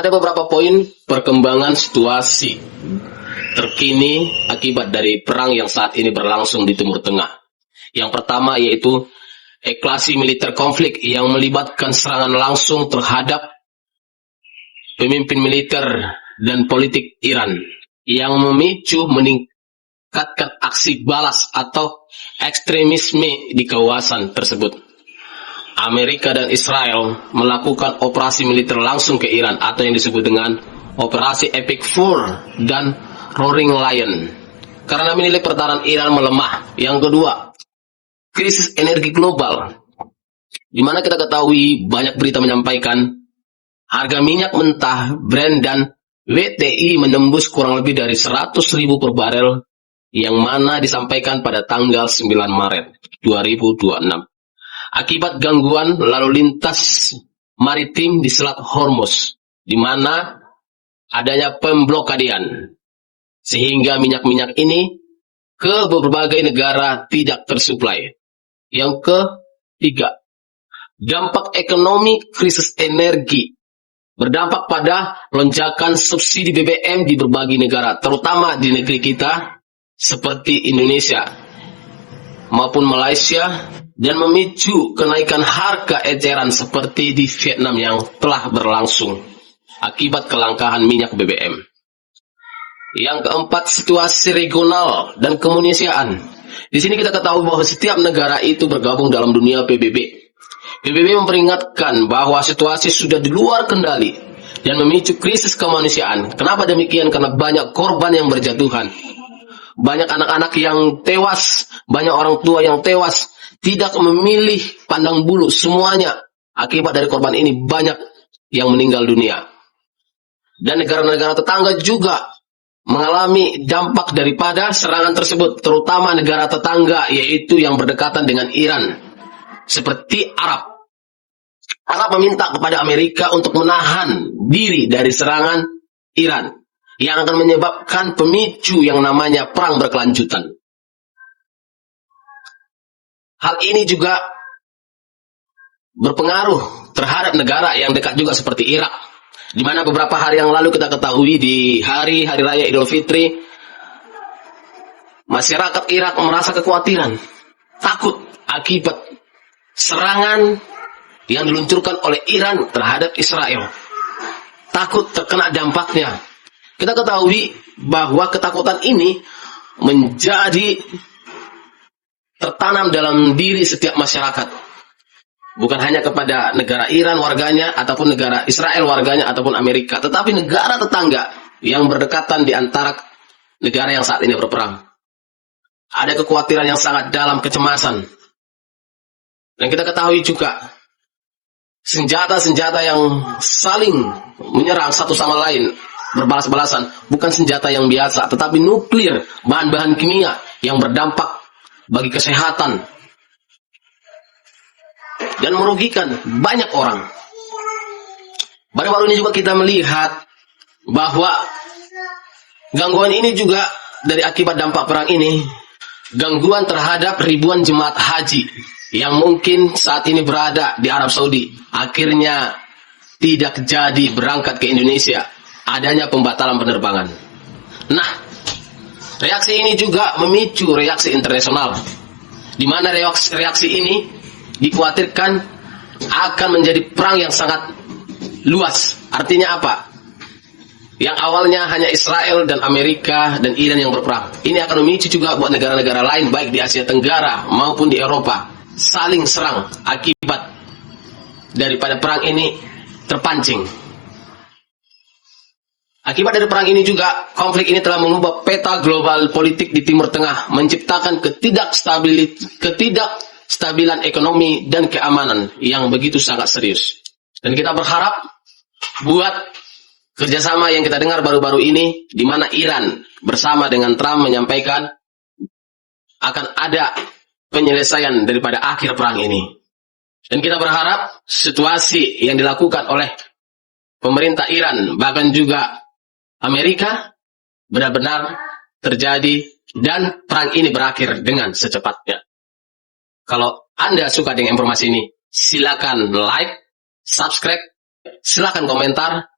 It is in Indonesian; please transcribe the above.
Ada beberapa poin perkembangan situasi terkini akibat dari perang yang saat ini berlangsung di Timur Tengah. Yang pertama yaitu eskalasi militer konflik yang melibatkan serangan langsung terhadap pemimpin militer dan politik Iran yang memicu meningkatkan aksi balas atau ekstremisme di kawasan tersebut. Amerika dan Israel melakukan operasi militer langsung ke Iran atau yang disebut dengan Operasi Epic Four dan Roaring Lion karena nilai pertahanan Iran melemah. Yang kedua, krisis energi global, di mana kita ketahui banyak berita menyampaikan harga minyak mentah Brent dan WTI menembus kurang lebih dari 100.000 per barel yang mana disampaikan pada tanggal 9 Maret 2026. Akibat gangguan lalu lintas maritim di Selat Hormuz, di mana adanya pemblokadian, sehingga minyak-minyak ini ke berbagai negara tidak tersuplai. Yang ketiga, dampak ekonomi krisis energi berdampak pada lonjakan subsidi BBM di berbagai negara, terutama di negeri kita seperti Indonesia maupun Malaysia, dan memicu kenaikan harga eceran seperti di Vietnam yang telah berlangsung akibat kelangkaan minyak BBM. Yang keempat, situasi regional dan kemanusiaan. Di sini kita ketahui bahwa setiap negara itu bergabung dalam dunia PBB. PBB memperingatkan bahwa situasi sudah di luar kendali dan memicu krisis kemanusiaan. Kenapa demikian? Karena banyak korban yang berjatuhan. Banyak anak-anak yang tewas, banyak orang tua yang tewas, tidak memilih pandang bulu, semuanya akibat dari korban ini banyak yang meninggal dunia. Dan negara-negara tetangga juga mengalami dampak daripada serangan tersebut, terutama negara tetangga yaitu yang berdekatan dengan Iran, seperti Arab. Arab meminta kepada Amerika untuk menahan diri dari serangan Iran yang akan menyebabkan pemicu yang namanya perang berkelanjutan. Hal ini juga berpengaruh terhadap negara yang dekat juga seperti Irak, di mana beberapa hari yang lalu kita ketahui di hari raya Idul Fitri, masyarakat Irak merasa kekhawatiran, takut akibat serangan yang diluncurkan oleh Iran terhadap Israel. Takut terkena dampaknya. Kita ketahui bahwa ketakutan ini menjadi tertanam dalam diri setiap masyarakat. Bukan hanya kepada negara Iran warganya, ataupun negara Israel warganya, ataupun Amerika, tetapi negara tetangga yang berdekatan di antara negara yang saat ini berperang. Ada kekhawatiran yang sangat dalam, kecemasan. Dan kita ketahui juga, senjata-senjata yang saling menyerang satu sama lain, berbalas-balasan, bukan senjata yang biasa, tetapi nuklir, bahan-bahan kimia yang berdampak bagi kesehatan dan merugikan banyak orang. Baru-baru ini juga kita melihat bahwa gangguan ini juga dari akibat dampak perang ini, gangguan terhadap ribuan jemaat haji yang mungkin saat ini berada di Arab Saudi, akhirnya tidak jadi berangkat ke Indonesia, adanya pembatalan penerbangan. Nah, reaksi ini juga memicu reaksi internasional, di mana reaksi ini dikhawatirkan akan menjadi perang yang sangat luas. Artinya apa? Yang awalnya hanya Israel dan Amerika dan Iran yang berperang, ini akan memicu juga buat negara-negara lain, baik di Asia Tenggara maupun di Eropa, saling serang akibat daripada perang ini terpancing. Akibat dari perang ini juga, konflik ini telah mengubah peta global politik di Timur Tengah, menciptakan ketidakstabilan ekonomi dan keamanan yang begitu sangat serius. Dan kita berharap buat kerjasama yang kita dengar baru-baru ini, di mana Iran bersama dengan Trump menyampaikan akan ada penyelesaian daripada akhir perang ini. Dan kita berharap situasi yang dilakukan oleh pemerintah Iran, bahkan juga Amerika, benar-benar terjadi dan perang ini berakhir dengan secepatnya. Kalau Anda suka dengan informasi ini, silakan like, subscribe, silakan komentar,